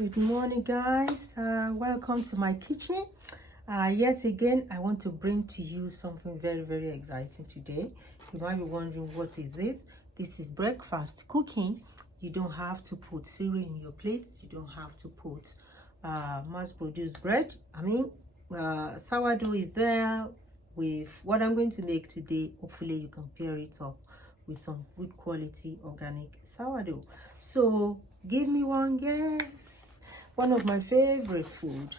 Good morning, guys. Welcome to my kitchen. Yet again, I want to bring to you something very exciting today. You might be wondering, what is this? This is breakfast cooking. You don't have to put cereal in your plates. You don't have to put mass-produced bread. Sourdough is there with what I'm going to make today. Hopefully, you can pair it up with some good quality organic sourdough. So give me one guess. One of my favorite food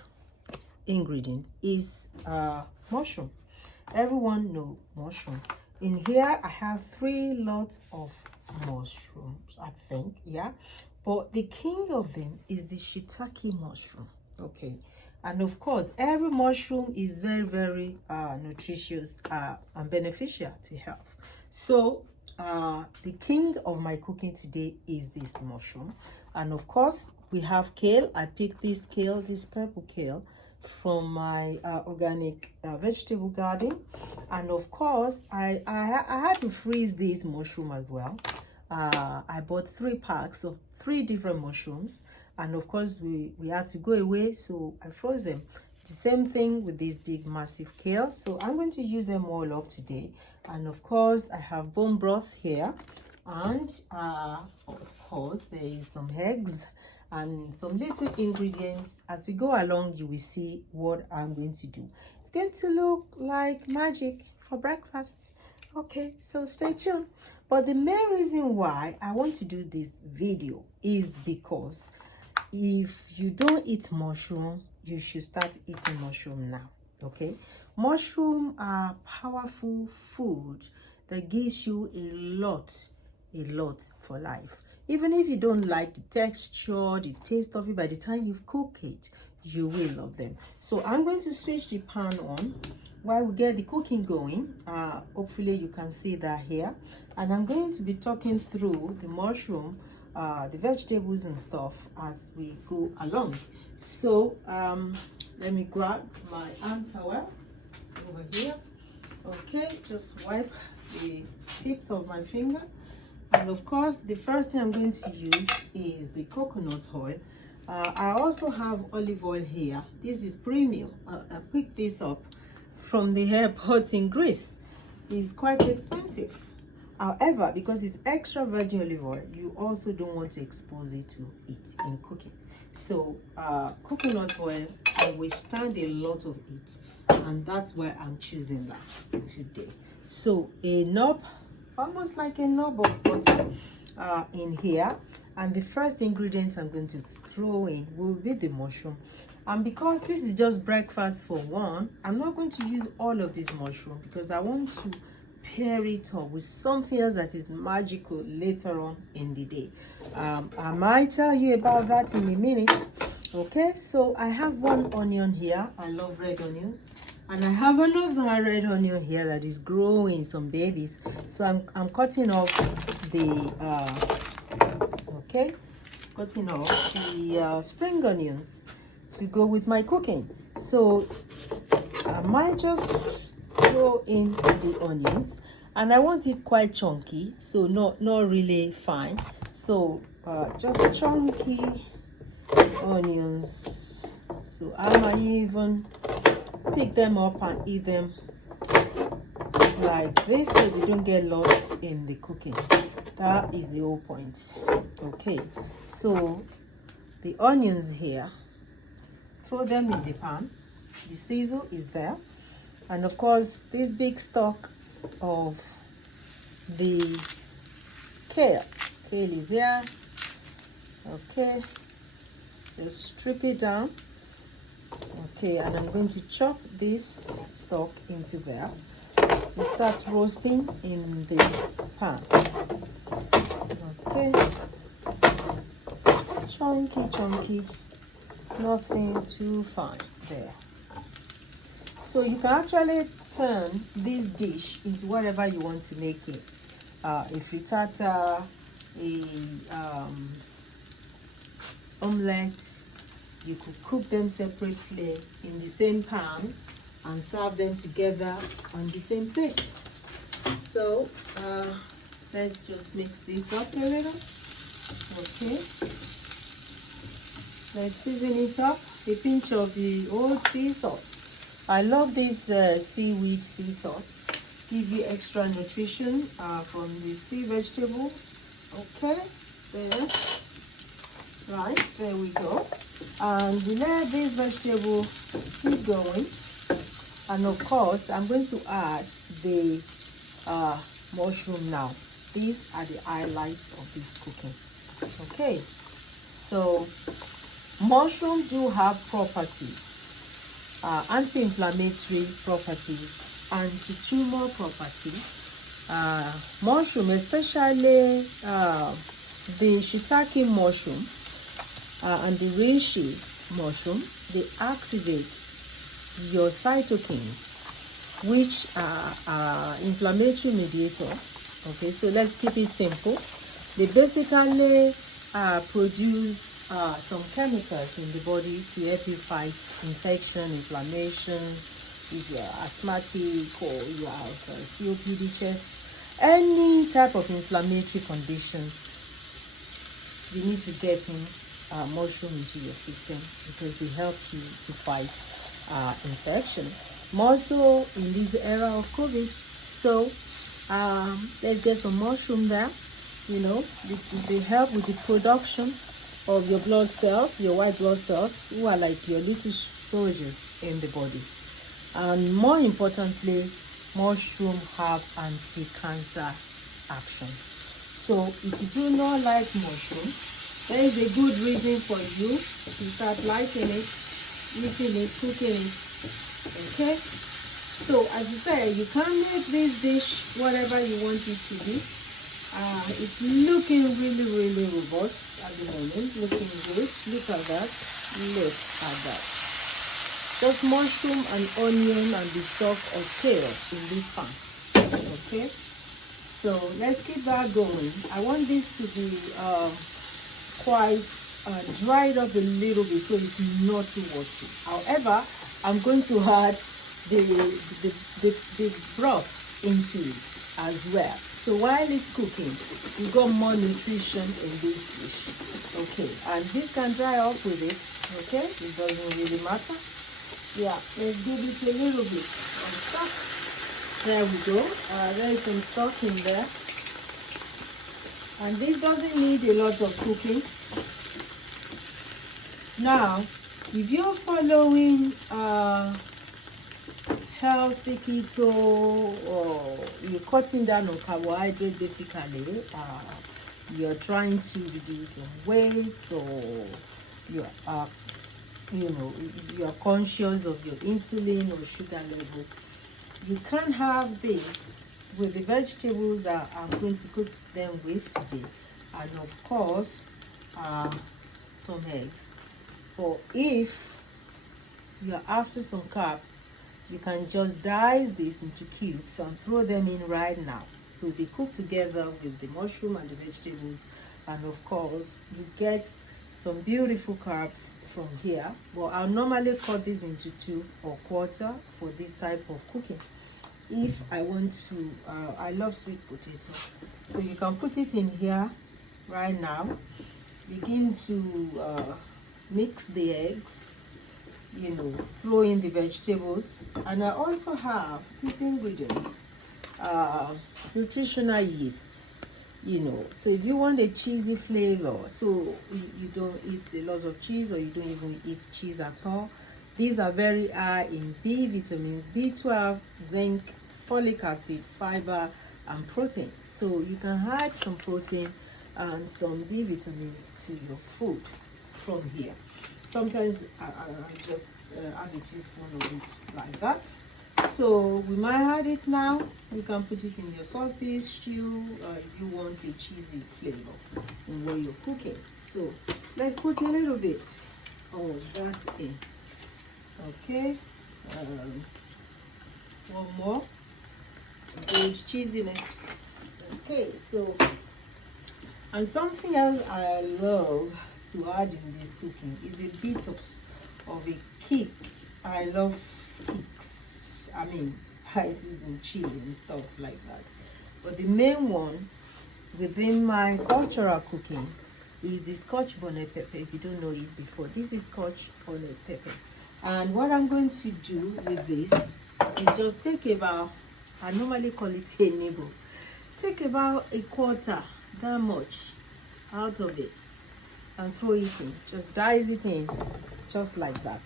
ingredients is mushroom. Everyone know mushroom. In here I have 3 lots of mushrooms, I think, yeah, but the king of them is the shiitake mushroom. Okay, and of course every mushroom is very nutritious and beneficial to health. So the king of my cooking today is this mushroom. And of course we have kale. I picked this kale, this purple kale, from my organic vegetable garden. And of course I had to freeze this mushroom as well. I bought 3 packs of 3 different mushrooms, and of course we had to go away, so I froze them. The same thing with this big massive kale, so I'm going to use them all up today. And of course I have bone broth here, and of course there is some eggs and some little ingredients. As we go along, you will see what I'm going to do. It's going to look like magic for breakfast. Okay, so stay tuned. But the main reason why I want to do this video is because if you don't eat mushroom, you should start eating mushroom now. Okay, mushroom are powerful food that gives you a lot for life. Even if you don't like the texture, the taste of it, by the time you've cooked it, you will love them. So I'm going to switch the pan on while we get the cooking going. Hopefully you can see that here. And I'm going to be talking through the mushroom, the vegetables and stuff as we go along. So let me grab my hand towel over here. Okay, just wipe the tips of my finger. And of course, the first thing I'm going to use is the coconut oil. I also have olive oil here. This is premium. I picked this up from the airport in Greece. It's quite expensive. However, because it's extra virgin olive oil, you also don't want to expose it to it in cooking. So coconut oil will withstand a lot of heat, and that's why I'm choosing that today. So a knob, almost like a knob of butter in here, and the first ingredient I'm going to throw in will be the mushroom. And because this is just breakfast for one, I'm not going to use all of this mushroom because I want to pair it up with something else that is magical later on in the day. I might tell you about that in a minute. Okay, so I have 1 onion here. I love red onions. And I have another red onion here that is growing some babies. So I'm cutting off the spring onions to go with my cooking. So I might just throw in the onions, and I want it quite chunky, so not really fine. So just chunky onions. So I might even pick them up and eat them like this so they don't get lost in the cooking. That is the whole point. Okay, so the onions here, throw them in the pan. The sizzle is there, and of course this big stalk of the kale is there. Okay, just strip it down. Okay, and I'm going to chop this stalk into there to start roasting in the pan. Okay, chunky, nothing too fine there. So you can actually turn this dish into whatever you want to make it. If you tartar, a omelette, you could cook them separately in the same pan and serve them together on the same plate. So let's just mix this up a little. Okay, Let's season it up. A pinch of the old sea salt. I love this seaweed sea salt. Give you extra nutrition from the sea vegetable. Okay, there. Right, there we go. And we let this vegetable keep going. And of course, I'm going to add the mushroom now. These are the highlights of this cooking. Okay, so mushroom do have properties, anti-inflammatory properties, anti-tumor property. Mushroom, especially the shiitake mushroom and the reishi mushroom, they activate your cytokines, which are inflammatory mediator. Okay, so let's keep it simple. They basically produce some chemicals in the body to help you fight infection, inflammation. If you are asthmatic or you have COPD, chest, any type of inflammatory condition, you need to get in mushroom into your system because they help you to fight infection. More so in this era of COVID. So let's get some mushroom there. You know, they help with the production of your blood cells, your white blood cells, who are like your little soldiers in the body. And more importantly, mushroom have anti-cancer action. So if you do not like mushroom, there is a good reason for you to start liking it, eating it, cooking it. Okay? So as I say, you can make this dish whatever you want it to be. It's looking really robust at the moment. Looking good. Look at that. Look at that. Just mushroom and onion and the stalk of kale in this pan. Okay. So let's keep that going. I want this to be quite dried up a little bit so it's not too watery. However, I'm going to add the broth into it as well. So while it's cooking, you got more nutrition in this dish. Okay, and this can dry up with it. Okay, it doesn't really matter. Yeah, let's give it a little bit of stock. There we go. There is some stock in there. And this doesn't need a lot of cooking. Now, if you're following healthy keto, or you're cutting down on carbohydrate, basically, you're trying to reduce some weight, or you are, you are conscious of your insulin or sugar level, you can have this with the vegetables that I'm going to cook them with today, and of course, some eggs. Or if you're after some carbs, you can just dice this into cubes and throw them in right now. So they cook together with the mushroom and the vegetables, and of course you get some beautiful carbs from here. But I'll normally cut this into 2 or quarter for this type of cooking. If I want to, I love sweet potato, so you can put it in here right now. Begin to mix the eggs, throw in the vegetables, and I also have this ingredient, nutritional yeasts, so if you want a cheesy flavor, so you don't eat a lot of cheese, or you don't even eat cheese at all, these are very high in B vitamins, B12, zinc, folic acid, fiber, and protein. So you can add some protein and some B vitamins to your food from here. Sometimes I just add a teaspoon of it like that. So we might add it now. You can put it in your sauces, stew, if you want a cheesy flavor in what you're cooking. So let's put a little bit of that in. Okay. One more. Good cheesiness. Okay, so, and something else I love to add in this cooking is a bit of a kick. I love kicks, spices and chili and stuff like that. But the main one within my cultural cooking is the Scotch bonnet pepper. If you don't know it before, this is Scotch bonnet pepper. And what I'm going to do with this is just take about, I normally call it a nibble, take about a quarter, that much, out of it and throw it in. Just dice it in, just like that.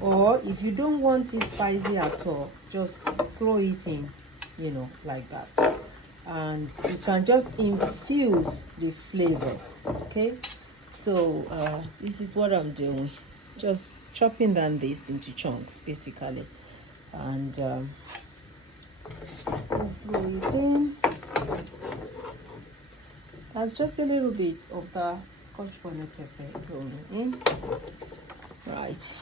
Or if you don't want it spicy at all, just throw it in, you know, like that. And you can just infuse the flavor. Okay, so this is what I'm doing, just chopping down this into chunks basically, and let's throw it in. That's just a little bit of the Scotch bonnet pepper going in, right?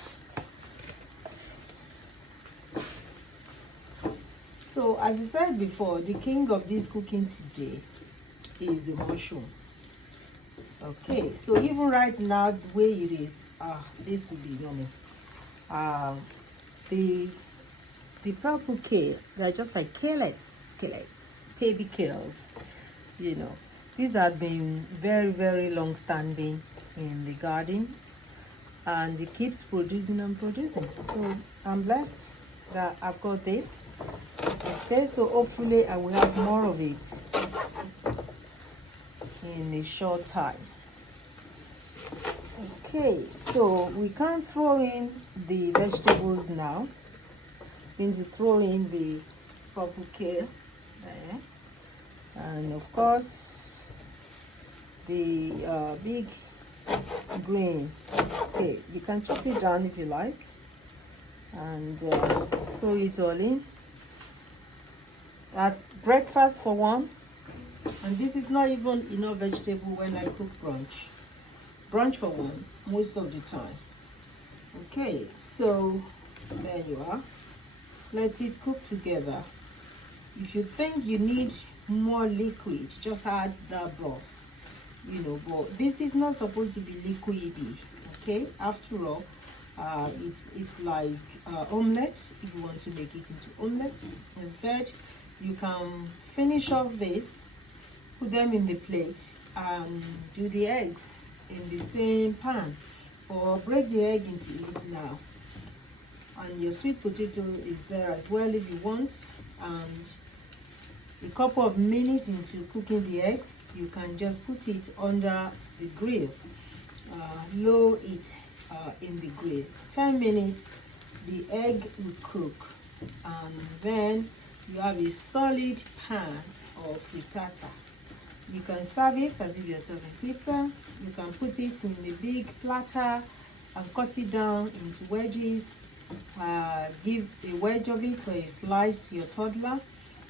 So as I said before, the king of this cooking today is the mushroom. Okay, so even right now, the way it is, this will be yummy. The purple kale, they're just like skillets, baby kales, you know. These have been very, very long standing in the garden, and it keeps producing and producing. So I'm blessed that I've got this. Okay, so hopefully I will have more of it in a short time. Okay, so we can throw in the vegetables now. Going to throw in the purple kale there, and of course the big green. Okay, you can chop it down if you like, and throw it all in. That's breakfast for one, and this is not even enough vegetable when I cook brunch for one most of the time. Okay, so there you are. Let it cook together. If you think you need more liquid, just add that broth, you know, but this is not supposed to be liquidy. Okay, after all, it's like omelette. If you want to make it into omelette, as I said, you can finish off this, put them in the plate, and do the eggs in the same pan, or break the egg into it now. And your sweet potato is there as well if you want. And a couple of minutes into cooking the eggs, you can just put it under the grill, low it in the grill. 10 minutes, the egg will cook, and then you have a solid pan of frittata. You can serve it as if you're serving pizza. You can put it in a big platter and cut it down into wedges. Give a wedge of it or a slice to your toddler,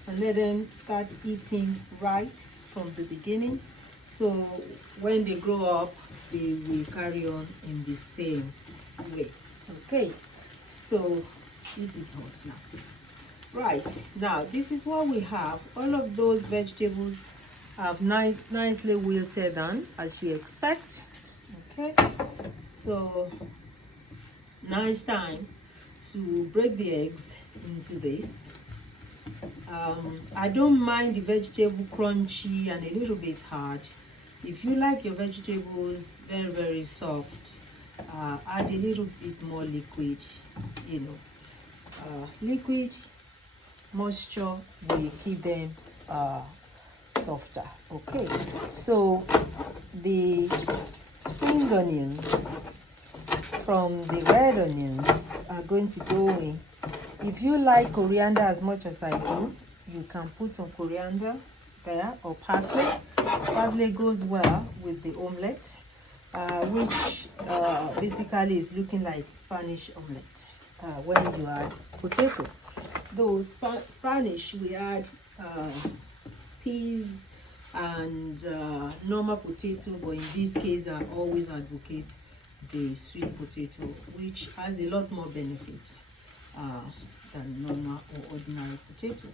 and let them start eating right from the beginning. So when they grow up, they will carry on in the same way. Okay, so this is hot now. Right, now this is what we have. All of those vegetables have nicely wilted down, as you expect. Okay, so nice time to break the eggs into this. I don't mind the vegetable crunchy and a little bit hard. If you like your vegetables very, very soft, add a little bit more liquid, you know. Liquid moisture will keep them softer. Okay, so the spring onions from the red onions are going to go in. If you like coriander as much as I do, you can put some coriander there, or parsley. Parsley goes well with the omelette, which basically is looking like Spanish omelette when you add potato. Though Spanish, we add peas and normal potato, but in this case I always advocate the sweet potato, which has a lot more benefits than normal or ordinary potato.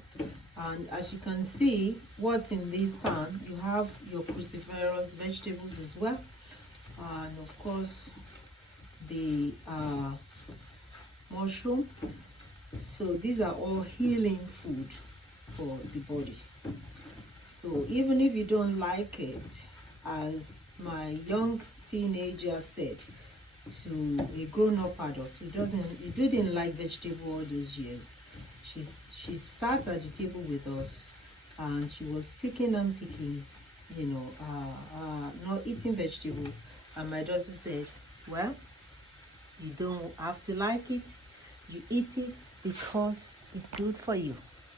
And as you can see, what's in this pan, you have your cruciferous vegetables as well, and of course the mushroom. So these are all healing food for the body. So even if you don't like it as my young teenager said to a grown-up adult who didn't like vegetable all those years. She sat at the table with us and she was picking and picking, not eating vegetable. And my daughter said, well, you don't have to like it, you eat it because it's good for you.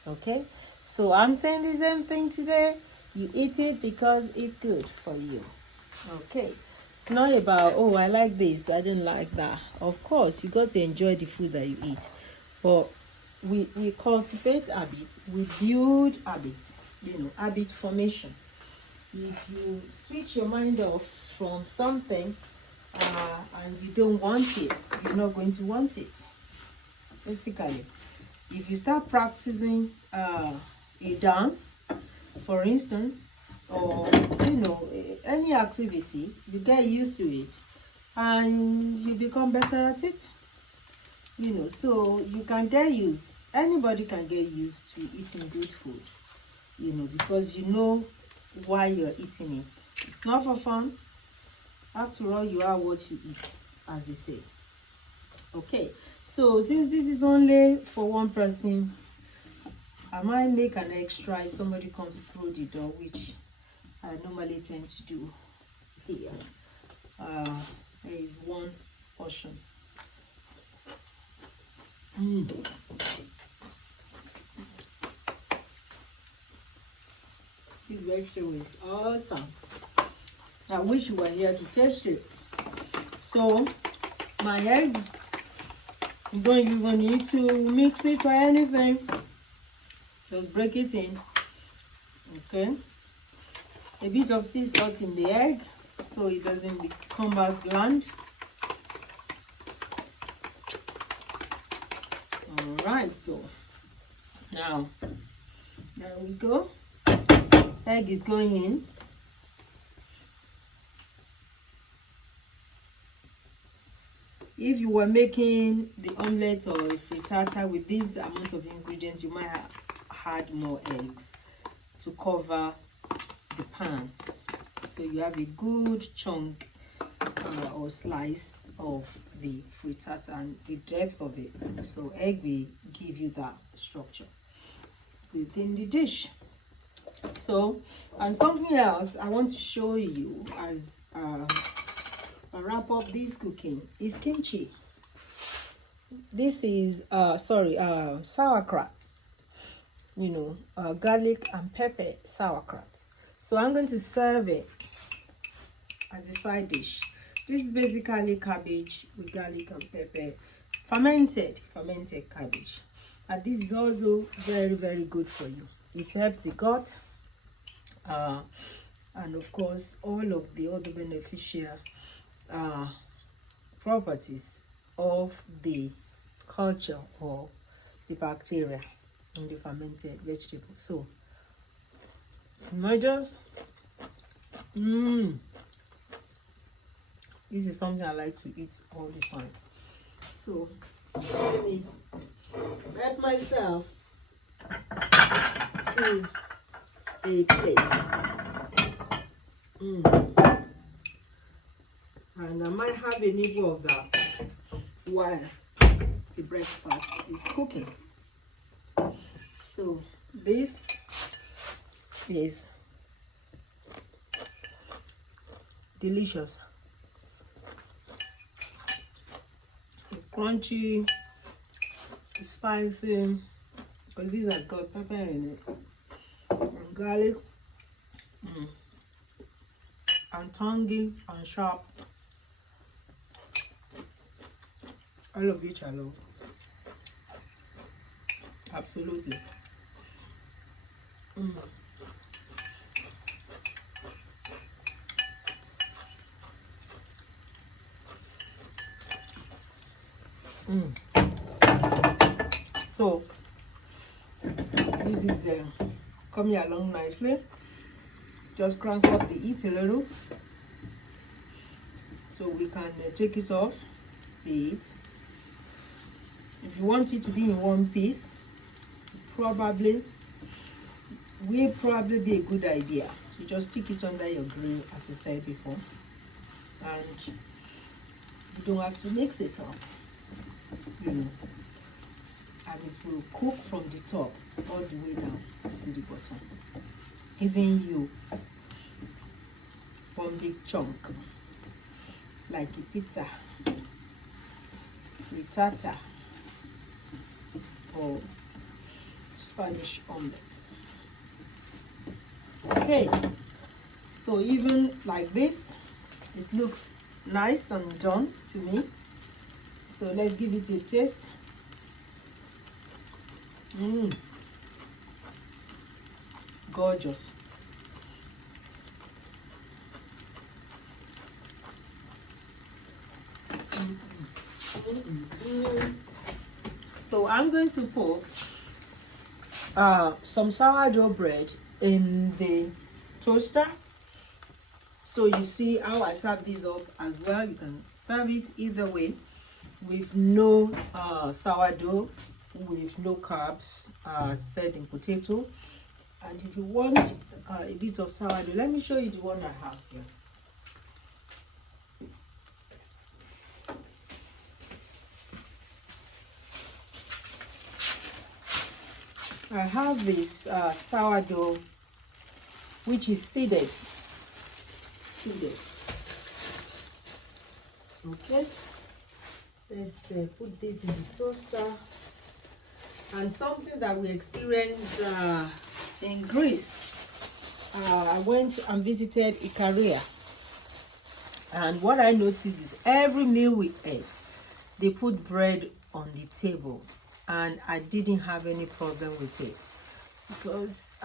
Okay, so I'm saying the same thing today. You eat it because it's good for you. Okay, it's not about, oh, I like this, I don't like that. Of course, you got to enjoy the food that you eat, but we cultivate habits, we build habits, habit formation. If you switch your mind off from something and you don't want it, you're not going to want it. Basically, if you start practicing a dance, for instance, or any activity, you get used to it and you become better at it. So you can get used, anybody can get used to eating good food, because you know why you're eating it. It's not for fun. After all, you are what you eat, as they say. Okay, so since this is only for one person, I might make an extra if somebody comes through the door, which I normally tend to do here. There is one portion. This vegetable is awesome. I wish you were here to taste it. So my egg, you don't even need to mix it or anything. Just break it in. Okay. A bit of sea salt in the egg so it doesn't become back bland. Alright, so now there we go. Egg is going in. If you were making the omelette or a frittata with this amount of ingredients, you might have had more eggs to cover the pan, so you have a good chunk or slice of the frittata and the depth of it. So egg will give you that structure within the dish. So, and something else I want to show you as I wrap up this cooking is kimchi. This is sauerkrauts, garlic and pepper sauerkrauts. So I'm going to serve it as a side dish. This is basically cabbage with garlic and pepper, fermented cabbage. And this is also very, very good for you. It helps the gut, and of course all of the other beneficial properties of the culture or the bacteria in the fermented vegetable. So mergers, this is something I like to eat all the time. So let me help myself to a plate. And I might have a nibble of that while the breakfast is cooking. So this is delicious. It's crunchy, it's spicy, because this has got pepper in it, and garlic, and tangy and sharp. All of which I love. Absolutely. So this is coming along nicely. Just crank up the heat a little so we can take it off the heat. If you want it to be in one piece, will probably be a good idea You just stick it under your grill, as I said before, and you don't have to mix it up, you know, and it will cook from the top all the way down to the bottom. Even you, one big chunk, like a pizza, frittata, or Spanish omelette. Okay, so even like this, it looks nice and done to me. So let's give it a taste. It's gorgeous. So I'm going to put some sourdough bread in the toaster. So you see how I serve this up as well. You can serve it either way, with no sourdough, with no carbs, said in potato. And if you want a bit of sourdough, let me show you the one I have here. I have this sourdough, which is seeded. Okay, let's put this in the toaster. And something that we experienced in Greece, I went and visited Ikaria, and what I noticed is every meal we ate, they put bread on the table, and I didn't have any problem with it, because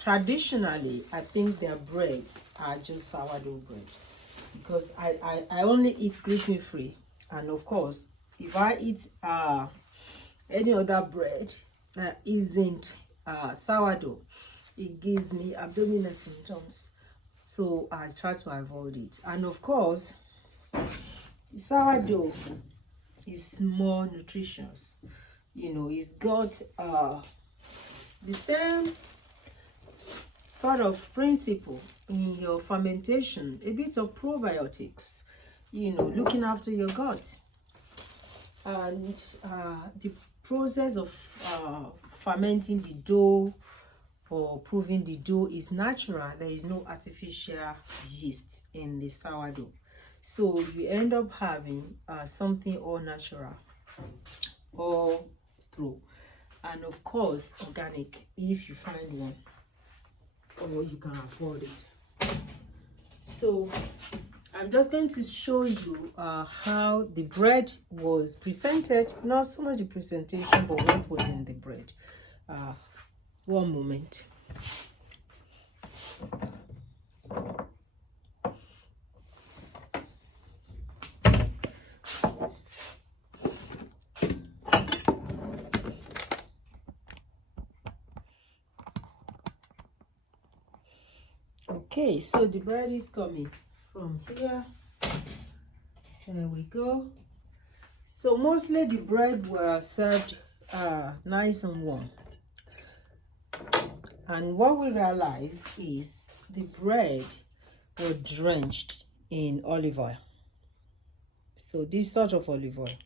traditionally I think their breads are just sourdough bread, because I only eat gluten-free, and of course if I eat any other bread that isn't sourdough, it gives me abdominal symptoms, so I try to avoid it. And of course sourdough is more nutritious, you know. It's got the same sort of principle in your fermentation, a bit of probiotics, you know, looking after your gut. And the process of fermenting the dough or proving the dough is natural. There is no artificial yeast in the sourdough, so you end up having something all natural all through, and of course organic if you find one or you can afford it. So I'm just going to show you how the bread was presented, not so much the presentation, but what was in the bread. One moment. Okay, so the bread is coming from here. There we go. So mostly the bread were served nice and warm. And what we realized is the bread was drenched in olive oil. So this sort of olive oil.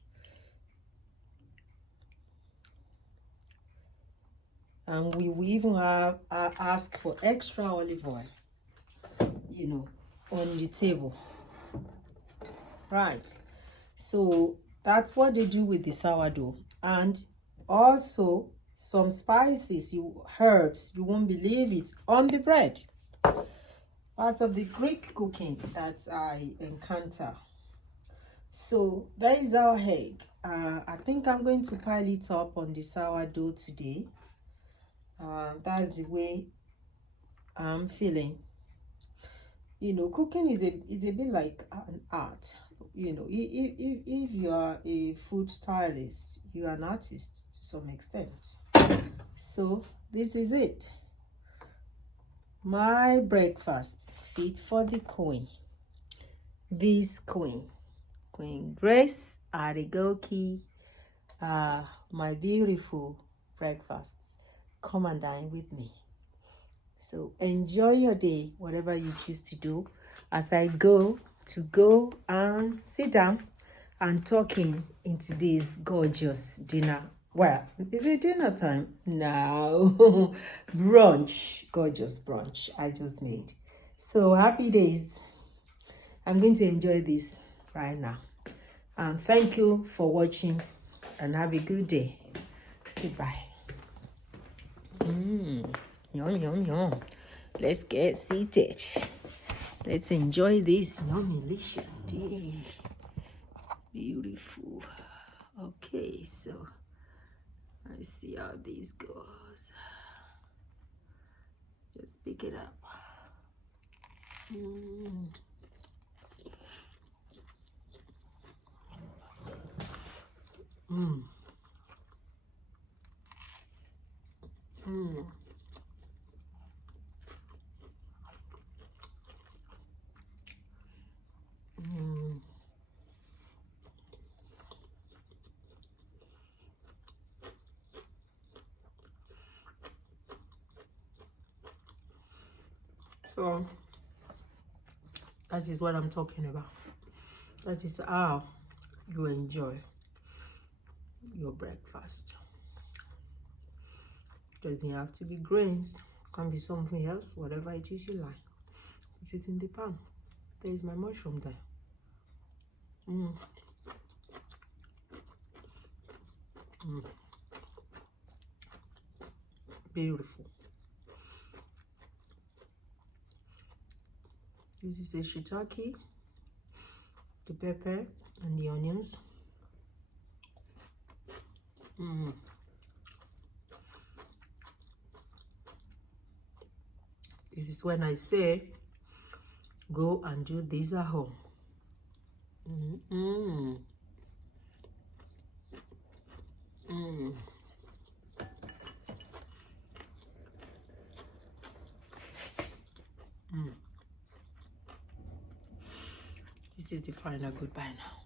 And we even have ask for extra olive oil, you know, on the table. Right. So that's what they do with the sourdough. And also some spices, herbs, you won't believe it, on the bread. Part of the Greek cooking that I encounter. So that is our egg. I think I'm going to pile it up on the sourdough today. That's the way I'm feeling. You know, cooking is a bit like an art. You know, if you are a food stylist, you are an artist to some extent. So this is it. My breakfast fit for the queen. This queen, Queen Grace Arigoki, my beautiful breakfasts. Come and dine with me. So enjoy your day, whatever you choose to do, as I go and sit down and talking in today's gorgeous dinner. Well, is it dinner time? No. Brunch, gorgeous brunch I just made. So happy days. I'm going to enjoy this right now. And thank you for watching and have a good day. Goodbye. Yum, yum, yum. Let's get seated. Let's enjoy this yummy-licious dish. It's beautiful. Okay, so let's see how this goes. Just pick it up. Mm. Mm. Mm. Mm. So that is what I'm talking about. That is how you enjoy your breakfast. Doesn't have to be grains, can be something else, whatever it is you like. Put it in the pan. There's my mushroom there. Mm. Mm. Beautiful. This is the shiitake, the pepper, and the onions. Mm. This is when I say, go and do this at home. Mm. Mm. Mm. This is the final goodbye now.